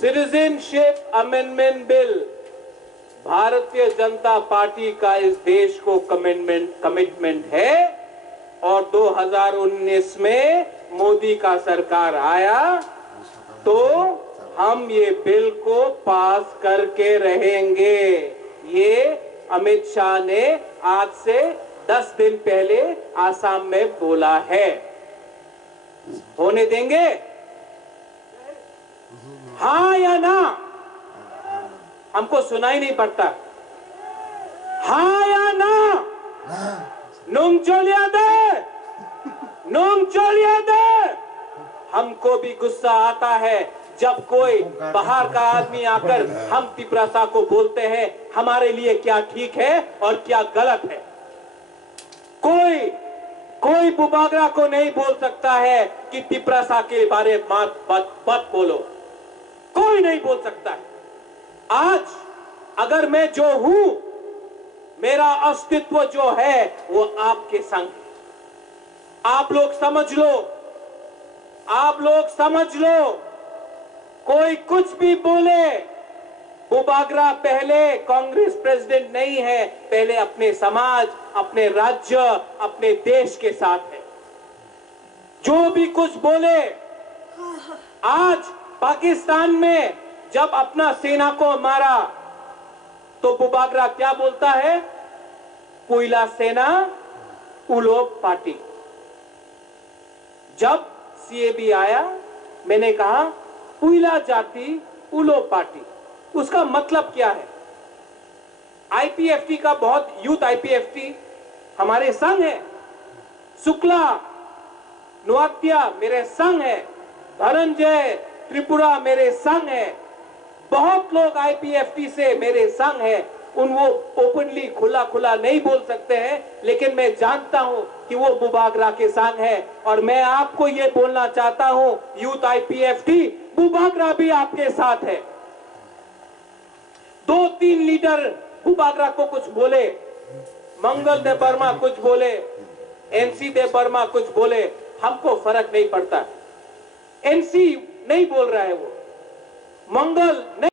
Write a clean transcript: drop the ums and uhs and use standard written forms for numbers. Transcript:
Citizenship amendment bill Bharatiya Janata party का इस देश को कमिटमेंट है और 2019 में मोदी का सरकार आया तो हम ये बिल को पास करके रहेंगे। ये अमित शाह ने आज से 10 दिन पहले आसाम में बोला है। होने देंगे? हाँ या ना? हमको सुनाई नहीं पड़ता। हाँ या ना? नोंग चोलिया दे, नोंग चोलिया दे। हमको भी गुस्सा आता है जब कोई बाहर का आदमी आकर हम तिपरासा को बोलते हैं हमारे लिए क्या ठीक है और क्या गलत है। कोई बुबागरा को नहीं बोल सकता है कि तिपरासा के बारे में मत बोलो। कोई नहीं बोल सकता है। आज अगर मैं जो हूं, मेरा अस्तित्व जो है वो आपके संग है। आप लोग समझ लो, आप लोग समझ लो। कोई कुछ भी बोले, बुबागरा पहले कांग्रेस प्रेसिडेंट नहीं है, पहले अपने समाज, अपने राज्य, अपने देश के साथ है। जो भी कुछ बोले, आज पाकिस्तान में जब अपना सेना को मारा तो बुबागरा क्या बोलता है? पुइला सेना उलो पार्टी। जब सीएबी आया मैंने कहा पुइला जाति उलो पार्टी। उसका मतलब क्या है? आईपीएफटी का बहुत यूथ आईपीएफटी हमारे संग है। शुक्ला नुआत्या मेरे संग है। धनंजय त्रिपुरा मेरे संग है। बहुत लोग आईपीएफटी से मेरे संग है। वो ओपनली खुला नहीं बोल सकते हैं, लेकिन मैं जानता हूं कि वो बुबागरा के संग है। और मैं आपको ये बोलना चाहता हूं, यूथ आईपीएफटी, बुबागरा भी आपके साथ है। 2-3 लीडर बुबागरा को कुछ बोले, मंगल दे बर्मा कुछ बोले, एनसी दे बर्मा कुछ बोले, हमको फर्क नहीं पड़ता। एनसी नहीं बोल रहा है, वो मंगल नहीं